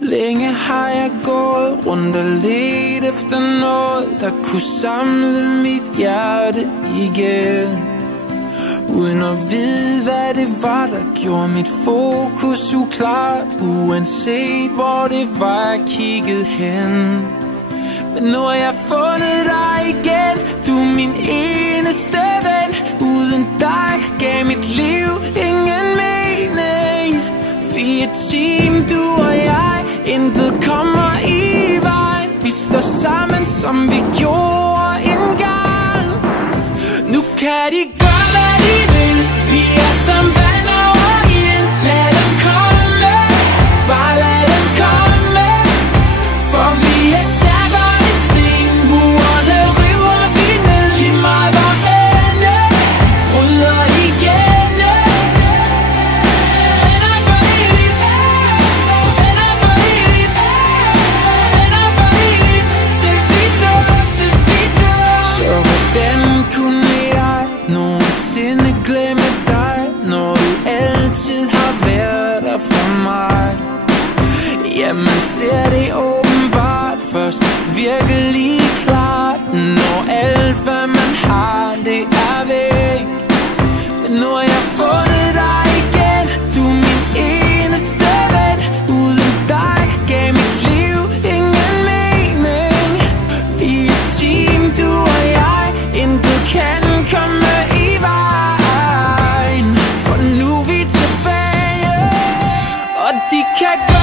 Længe har jeg gået rundt og let efter noget, der kunne samle mit hjerte igen, uden at vide, hvad det var, der gjorde mit fokus uklart, uanset hvor det var, jeg kiggede hen. Men nu har jeg fundet dig igen, du er min eneste ven. Uden dig gav mit liv ingen mening. Vi er et team, du og jeg, intet kommer i vejen. Vi står sammen, som vi gjorde engang. Nu kan de gøre, hvad de vil. Vi er som vand over ild. Lad dem komme, bare lad dem komme. For vi er stærkere end sten. Murene river vi ned. Giv mig vor hænde, bryder igennem. Venner for evigt, venner for evigt, venner for evigt. Til vi dør, til vi dør. Så hvordan kunne jeg nogensinde glemme dig, når du altid har været der for mig? Ja, man ser det åbenbart først virkelig klart, når alt hvad man har, det er væk. Men nu har jeg fundet dig igen, du er min eneste ven. Uden dig gav mit liv ingen mening. Vi er et team, du og jeg, intet kan komme i vejen. For nu er vi tilbage, og de kan